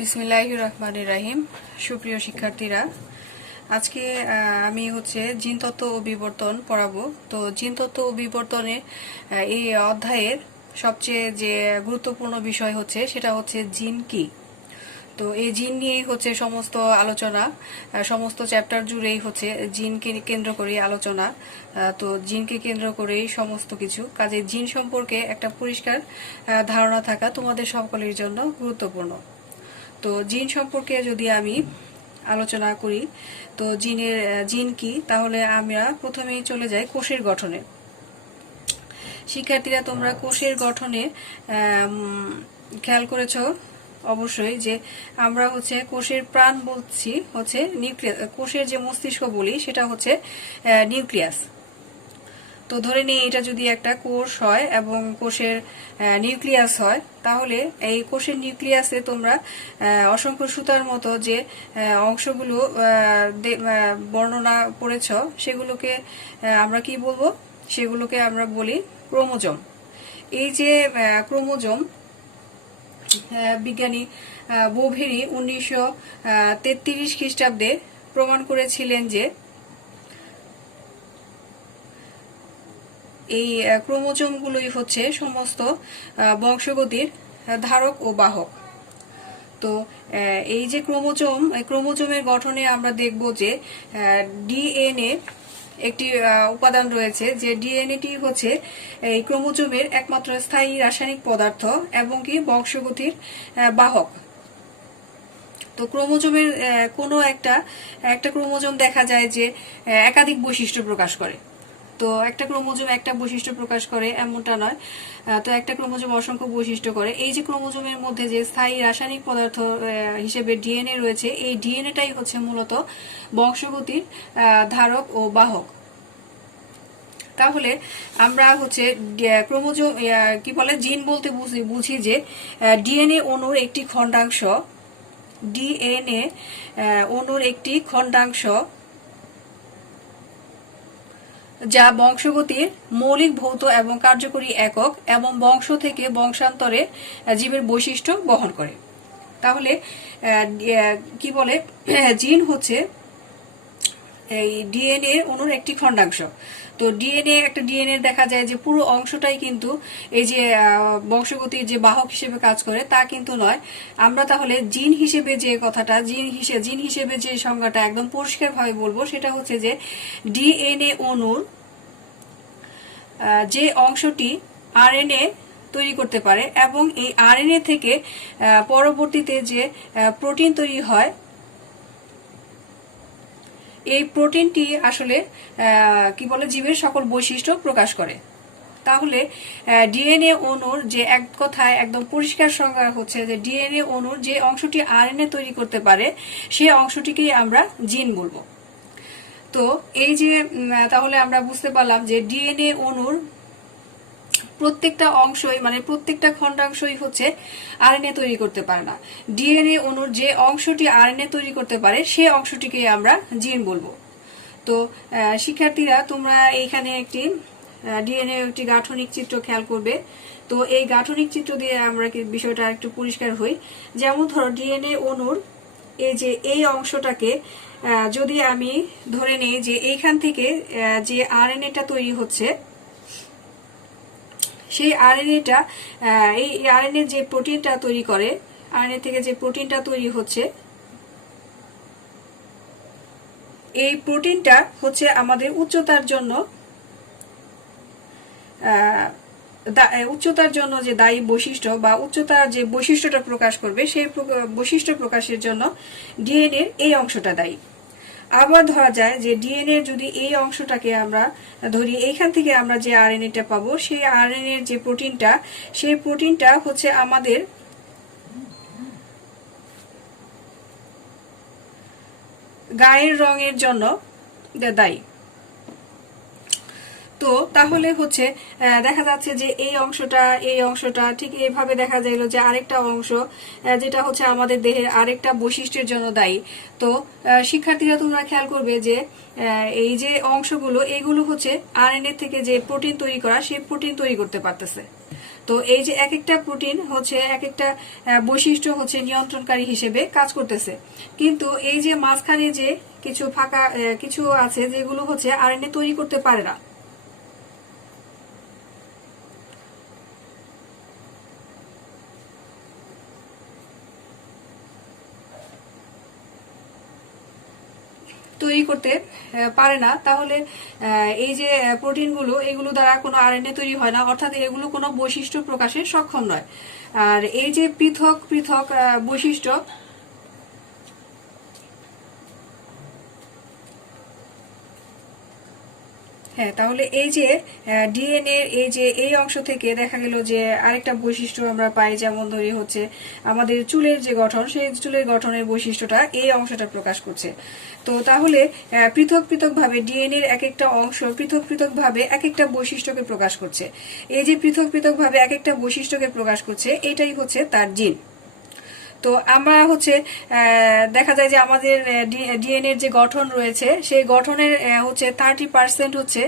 বিসমিল্লাহির রহমানির রহিম। সুপ্রিয় শিক্ষার্থীরা, আজকে আমি জিন তত্ত্ব ও বিবর্তন পড়াবো। তো জিন তত্ত্ব ও বিবর্তনের এই অধ্যায়ের সবচেয়ে যে গুরুত্বপূর্ণ বিষয় সেটা জিন কি। তো এই জিন নিয়েই সমস্ত আলোচনা, সমস্ত চ্যাপ্টার জুড়েই জিনকে কেন্দ্র করে আলোচনা। তো জিনকে কেন্দ্র করেই সমস্ত কিছু কাজে জিন সম্পর্কে একটা পরিষ্কার ধারণা থাকা তোমাদের সকলের জন্য গুরুত্বপূর্ণ। তো জিন সম্পর্কে যদি আমি আলোচনা করি, তো জিন কি, তাহলে আমরা প্রথমেই চলে যাই কোষের গঠনে। শিক্ষার্থীরা, তোমরা কোষের গঠনে খেয়াল করেছো অবশ্যই যে আমরা কোষের প্রাণ বলছি নিউক্লিয়াস। কোষের যে মস্তিষ্ক বলি সেটা নিউক্লিয়াস। তো ধরে নিই এটা যদি একটা কোষ হয় এবং কোষের নিউক্লিয়াস হয়, তাহলে এই কোষের নিউক্লিয়াসে তোমরা অসংখ্য সুতার মতো যে অংশগুলো বর্ণনা পড়েছ, সেগুলোকে আমরা কি বলবো? সেগুলোকে আমরা বলি ক্রোমোজোম। এই যে ক্রোমোজোম, বিজ্ঞানী বোভেরি 1933 খ্রিস্টাব্দে প্রমাণ করেছিলেন যে এই ক্রোমোজোমগুলোই সমস্ত বংশগতির ধারক ও বাহক। তো এই যে ক্রোমোজোমের গঠনে আমরা দেখব যে ডিএনএ একটি উপাদান রয়েছে, যে ডিএনএটি এই ক্রোমোজোমের একমাত্র স্থায়ী রাসায়নিক পদার্থ এবং কি বংশগতির বাহক। তো ক্রোমোজোমের কোনো একটা ক্রোমোজোম দেখা যায় যে একাধিক বৈশিষ্ট্য প্রকাশ করে। তো একটা ক্রোমোজোম একটা বৈশিষ্ট্য প্রকাশ করে এমনটা নয়, তো একটা ক্রোমোজোম অসংখ্য বৈশিষ্ট্য করে। এই যে ক্রোমোজোমের মধ্যে যে স্থায়ী রাসায়নিক পদার্থ হিসেবে ডিএনএ রয়েছে, এই ডিএনএটাই মূলত বংশগতির ধারক ও বাহক। তাহলে আমরা ক্রোমোজোম কি বলে, জিন বলতে বুঝি যে ডিএনএ অণুর একটি খণ্ডাংশ, ডিএনএ অণুর একটি খণ্ডাংশ যা বংশগতির মৌলিক ভৌত এবং কার্যকরী একক এবং বংশ থেকে বংশান্তরে জীবের বৈশিষ্ট্য বহন করে। তাহলে কি বলে, জিন এই ডিএনএ অণুর একটি খণ্ডাংশ। তো ডিএনএ দেখা যায় যে পুরো অংশটাই কিন্তু এই যে বংশগতির যে বাহক হিসেবে কাজ করে তা কিন্তু নয়। আমরা তাহলে জিন হিসেবে যে কথাটা, জিন হিসেবে যে সংজ্ঞাটা একদম পরিষ্কারভাবে বলবো, সেটা যে ডিএনএ অণুর যে অংশটি আরএনএ তৈরি করতে পারে এবং এই আরএনএ থেকে পরবর্তীতে যে প্রোটিন তৈরি হয়, এই প্রোটিনটি আসলে কি বলে, জীবের সকল বৈশিষ্ট্য প্রকাশ করে। তাহলে ডিএনএ অণুর যে এক কথায় একদম পরিষ্কার সংজ্ঞা যে ডিএনএ অণুর যে অংশটি আরএনএ তৈরি করতে পারে, সেই অংশটিকেই আমরা জিন বলবো। তো এই যে তাহলে আমরা বুঝতে পারলাম যে ডিএনএ অণুর প্রত্যেকটা অংশই, মানে প্রত্যেকটা খণ্ডাংশই আরএনএ তৈরি করতে পারে না। ডিএনএ অণুর যে অংশটি আরএনএ তৈরি করতে পারে, সেই অংশটিকে আমরা জিন বলবো। তো শিক্ষার্থীরা, তোমরা এইখানে একটি ডিএনএ একটি গাঠনিক চিত্র খেয়াল করবে। তো এই গাঠনিক চিত্র দিয়ে আমরা বিষয়টা একটু পরিষ্কার হই। যেমন ধরো, ডিএনএ অণুর এই যে এই অংশটাকে যদি আমি ধরে নেই যে এইখান থেকে যে আরএনএটা তৈরি হচ্ছে, সেই আরএনএটা, এই আরএনএ যে প্রোটিনটা তৈরি করে, আরএনএ থেকে যে প্রোটিনটা তৈরি হচ্ছে, এই প্রোটিনটা আমাদের উচ্চতার জন্য যে দায়ী বৈশিষ্ট্য বা উচ্চতার যে বৈশিষ্ট্যটা প্রকাশ করবে, সেই বৈশিষ্ট্য প্রকাশের জন্য ডিএনএ এই অংশটা দায়ী। আবার ধরা যায় যে ডিএনএ যদি এই অংশটাকে আমরা ধরি, এইখান থেকে আমরা যে আরএনএটা পাবো, সেই আরএনএ যে প্রোটিনটা, সেই প্রোটিনটা আমাদের গায়ের রঙের জন্য দায়ী। তো তাহলে দেখা যাচ্ছে যে এই অংশটা ঠিক এইভাবে দেখা যাইল যে আরেকটা অংশ যেটা আমাদের দেহের আরেকটা বৈশিষ্ট্যের জন্য দায়ী। তো শিক্ষার্থীরা, তোমরা খেয়াল করবে যে এই যে অংশগুলো, এগুলো আরএনএ থেকে যে প্রোটিন তৈরি করা, সেই প্রোটিন তৈরি করতে পারতেছে। তো এই যে এক একটা প্রোটিন হচ্ছে এক একটা বৈশিষ্ট্য হচ্ছে নিয়ন্ত্রণকারী হিসেবে কাজ করতেছে, কিন্তু এই যে মাঝখানে যে কিছু ফাঁকা কিছু আছে যেগুলো হচ্ছে আরএনএ তৈরি করতে পারে না। তৈরি করতে পারে না, তাহলে এই যে প্রোটিনগুলো এগুলো দ্বারা কোনো আরএনএ তৈরি হয় না, অর্থাৎ এগুলো কোনো বৈশিষ্ট্য প্রকাশে সক্ষম নয়। আর এই যে পৃথক পৃথক বৈশিষ্ট্য, হ্যাঁ, তাহলে এই যে ডিএনএ এই যে এই অংশ থেকে দেখা গেল যে আরেকটা বৈশিষ্ট্য আমরা পাই, যেমন ধরি হচ্ছে আমাদের চুলের যে গঠন, সেই চুলের গঠনের বৈশিষ্ট্যটা এই অংশটা প্রকাশ করছে। তো তাহলে পৃথক পৃথক ভাবে ডিএনএর এক একটা অংশ পৃথক পৃথক ভাবে এক একটা বৈশিষ্ট্যকে প্রকাশ করছে। এই যে পৃথক পৃথক ভাবে এক একটা বৈশিষ্ট্যকে প্রকাশ করছে, এটাই হচ্ছে তার জিন। তো আমরা হচ্ছে দেখা যায় যে আমাদের ডিএনএর যে গঠন রয়েছে, সেই গঠনের হচ্ছে 30% হচ্ছে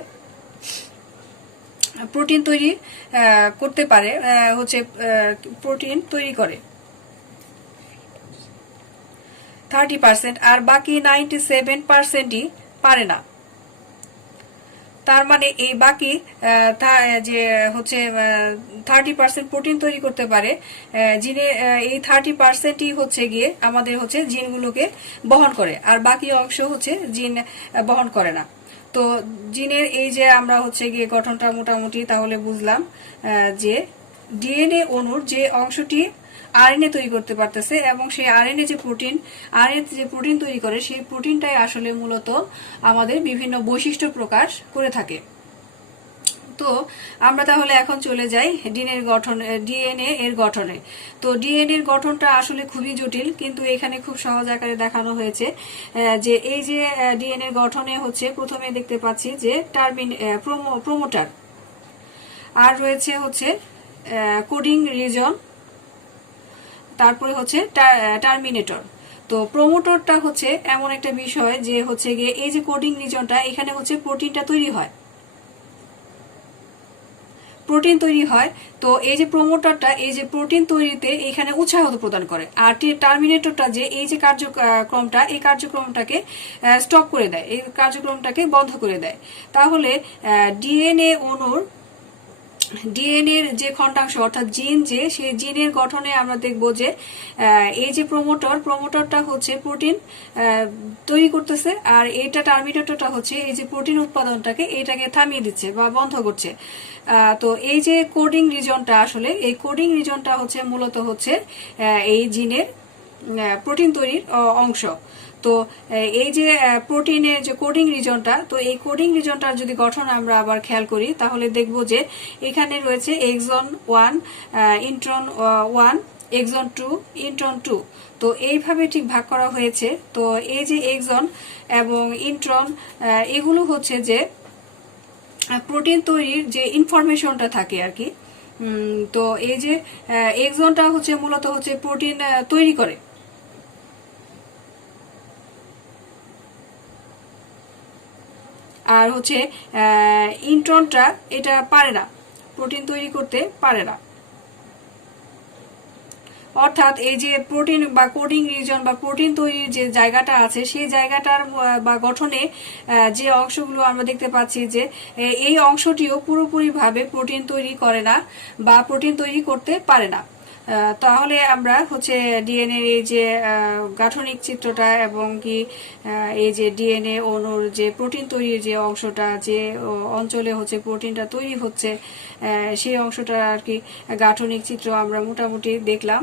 প্রোটিন তৈরি করতে পারে, হচ্ছে প্রোটিন তৈরি করে 30%, আর বাকি 97%ই পারে না। তার মানে এই বাকি যে হচ্ছে 30% প্রোটিন তৈরি করতে পারে জিনে, এই 30%ই হচ্ছে গিয়ে আমাদের হচ্ছে জিনগুলোকে বহন করে, আর বাকি অংশ হচ্ছে জিন বহন করে না। তো জিনের এই যে আমরা হচ্ছে গিয়ে গঠনটা মোটামুটি তাহলে বুঝলাম যে ডিএনএ অণুর যে অংশটি আরএনএ তৈরি করতে পারতেছে, এবং সেই আরএনএ যে প্রোটিন তৈরি করে, সেই প্রোটিনটাই আসলে মূলত আমাদের বিভিন্ন বৈশিষ্ট্য প্রকাশ করে থাকে। তো আমরা তাহলে এখন চলে যাই ডিএনএ এর গঠনে। তো ডিএনএ এর গঠনটা আসলে খুবই জটিল, কিন্তু এখানে খুব সহজ আকারে দেখানো হয়েছে যে এই যে ডিএনএ এর গঠনে হচ্ছে প্রথমে দেখতে পাচ্ছি যে প্রোমোটার, আর রয়েছে হচ্ছে কোডিং রিজন, তারপরে হচ্ছে টার্মিনেটর। তো প্রোমোটরটা হচ্ছে এমন একটা বিষয় যে হচ্ছে গিয়ে এই যে কোডিং রিজনটা, এখানে হচ্ছে প্রোটিন তৈরি হয়। তো এই যে প্রোমোটরটা এই যে প্রোটিন তৈরিতে এখানে উৎসাহ প্রদান করে, আর টার্মিনেটরটা যে এই যে কার্যক্রমটা, এই কার্যক্রমটাকে স্টপ করে দেয়, এই কার্যক্রমটাকে বন্ধ করে দেয়। তাহলে ডিএনএ অণুর ডিএনএর যে খণ্ডাংশ অর্থাৎ জিন, যে সেই জিনের গঠনে আমরা দেখব যে এই যে প্রোমোটরটা হচ্ছে প্রোটিন তৈরি করতেছে, আর এটা টার্মিনেটরটা হচ্ছে এই যে প্রোটিন উৎপাদনটাকে এটাকে থামিয়ে দিচ্ছে বা বন্ধ করছে। তো এই যে কোডিং রিজনটা, আসলে এই কোডিং রিজনটা হচ্ছে মূলত হচ্ছে এই জিনের প্রোটিন তৈরির অংশ। তো এই যে প্রোটিনের যে কোডিং রিজনটা, তো এই কোডিং রিজনটার যদি গঠন আমরা আবার খেয়াল করি, তাহলে দেখব যে এখানে রয়েছে এক্সন 1, ইন্ট্রন 1, এক্সন 2, ইন্ট্রন 2। তো এইভাবে ঠিক ভাগ করা হয়েছে। তো এই যে এক্সন এবং ইন্ট্রন, এগুলো হচ্ছে যে প্রোটিন তৈরির যে ইনফরমেশনটা থাকে আর কি। তো এই যে এক্সনটা হচ্ছে মূলত হচ্ছে প্রোটিন তৈরি করে, আর হচ্ছে ইন্ট্রনটা এটা পারে না, প্রোটিন তৈরি করতে পারে না। অর্থাৎ এই যে প্রোটিন বা কোডিং রিজন বা প্রোটিন তৈরির যে জায়গাটা আছে, সেই জায়গাটার বা গঠনে যে অংশগুলো আমরা দেখতে পাচ্ছি যে এই অংশটিও পুরোপুরিভাবে প্রোটিন তৈরি করে না বা প্রোটিন তৈরি করতে পারে না। তাহলে আমরা হচ্ছে ডিএনএ এই যে গাঠনিক চিত্রটা এবং কি এই যে ডিএনএ অণুর যে প্রোটিন তৈরির যে অংশটা, যে অঞ্চলে হচ্ছে প্রোটিনটা তৈরি হচ্ছে, সেই অংশটা আর কি গাঠনিক চিত্র আমরা মোটামুটি দেখলাম।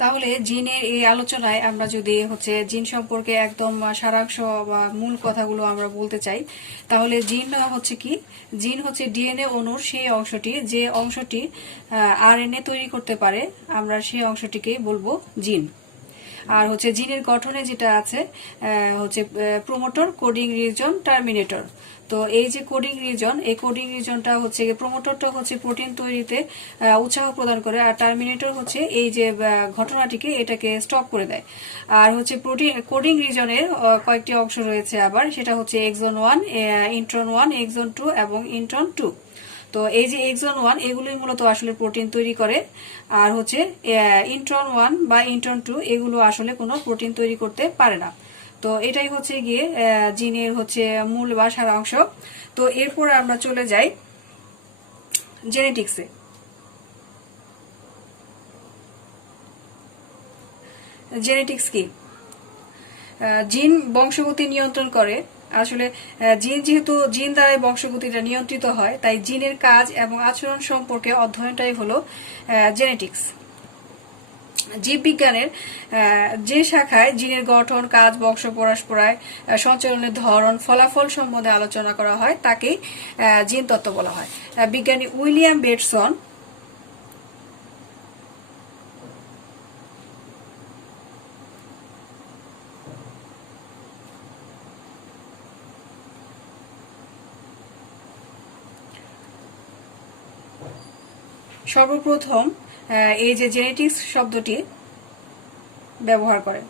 তাহলে জিনের এই আলোচনায় আমরা যদি হচ্ছে জিন সম্পর্কে একদম সারাংশ বা মূল কথাগুলো আমরা বলতে চাই, তাহলে জিন হচ্ছে কি? জিন হচ্ছে ডিএনএ অণুর সেই অংশটি, যে অংশটি আরএনএ তৈরি করতে পারে, আমরা সেই অংশটিকেই বলবো জিন। আর হচ্ছে জিনের গঠনে যেটা আছে হচ্ছে প্রোমোটর, কোডিং রিজন, টার্মিনেটর। তো এই যে কোডিং রিজন, এই কোডিং রিজনটা হচ্ছে প্রোমোটরটা হচ্ছে প্রোটিন তৈরিতে উৎসাহ প্রদান করে, আর টার্মিনেটর হচ্ছে এই যে ঘটনাটিকে এটাকে স্টপ করে দেয়। আর হচ্ছে কোডিং রিজনের কয়েকটি অংশ রয়েছে আবার, সেটা হচ্ছে এক্সন 1, ইন্ট্রন 1, এক্সন 2 এবং ইন্ট্রন 2। তো এই যে এক্সন 1 এগুলোই মূলত আসলে প্রোটিন তৈরি করে, আর হচ্ছে ইন্ট্রন 1 বা ইন্ট্রন 2 এগুলো আসলে কোনো প্রোটিন তৈরি করতে পারে না। তো এটাই হচ্ছে গিয়ে জিনের হচ্ছে মূল বা সারাংশ। তো এরপর আমরা চলে যাই জেনেটিক্সে। জেনেটিক্স কি? জিন বংশগতি নিয়ন্ত্রণ করে। আসলে জিন যেহেতু জিন দ্বারাই বংশগতিটা নিয়ন্ত্রিত হয়, তাই জিনের কাজ এবং আচরণ সম্পর্কে অধ্যয়নটাই হলো জেনেটিক্স। জীববিজ্ঞানের যে শাখায় জিনের গঠন, কাজ, বংশ পরস্পরায় সঞ্চালনের ধরন, ফলাফল সম্বন্ধে আলোচনা করা হয় তাকেই জিন তত্ত্ব বলা হয়। বিজ্ঞানী উইলিয়াম বেটসন সর্বপ্রথম এই যে জেনেটিক্স শব্দটি ব্যবহার করেন।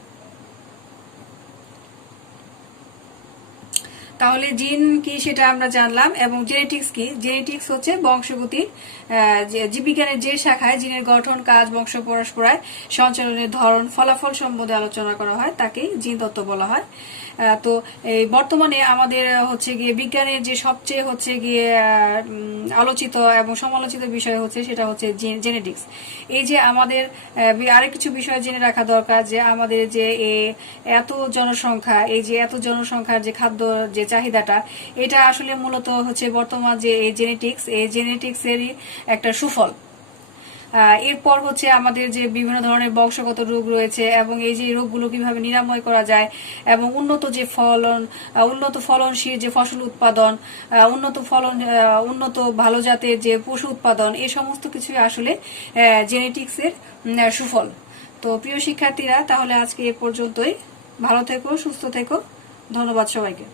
তাহলে জিন কি সেটা আমরা জানলাম, এবং জেনেটিক্স কি? জেনেটিক্স হচ্ছে বংশগতির জীববিজ্ঞানের যে শাখায় জিনের গঠন, কাজ, বংশ পরস্পরায় সঞ্চালনের ধরন, ফলাফল সম্বন্ধে আলোচনা করা হয় তাকেই জিন তত্ত্ব বলা হয়। তো এই বর্তমানে আমাদের হচ্ছে গিয়ে বিজ্ঞানের যে সবচেয়ে হচ্ছে গিয়ে আলোচিত এবং সমালোচিত বিষয় হচ্ছে সেটা হচ্ছে জেনেটিক্স। এই যে আমাদের আরেক কিছু বিষয় জেনে রাখা দরকার যে আমাদের যে এত জনসংখ্যা, এই যে এত জনসংখ্যার যে খাদ্য যে চাহিদাটা, এটা আসলে মূলত হচ্ছে বর্তমান যে এই জেনেটিক্সেরই একটা সুফল। এরপর হচ্ছে আমাদের যে বিভিন্ন ধরনের বংশগত রোগ রয়েছে এবং এই যে রোগগুলো কিভাবে নিরাময় করা যায়, এবং উন্নত ফলনশীল যে ফসল উৎপাদন, উন্নত ভালো জাতের যে পশু উৎপাদন, এই সমস্ত কিছুই আসলে জেনেটিক্সের সুফল। তো প্রিয় শিক্ষার্থীরা, তাহলে আজকে এ পর্যন্তই। ভালো থেকো, সুস্থ থেকো। ধন্যবাদ সবাইকে।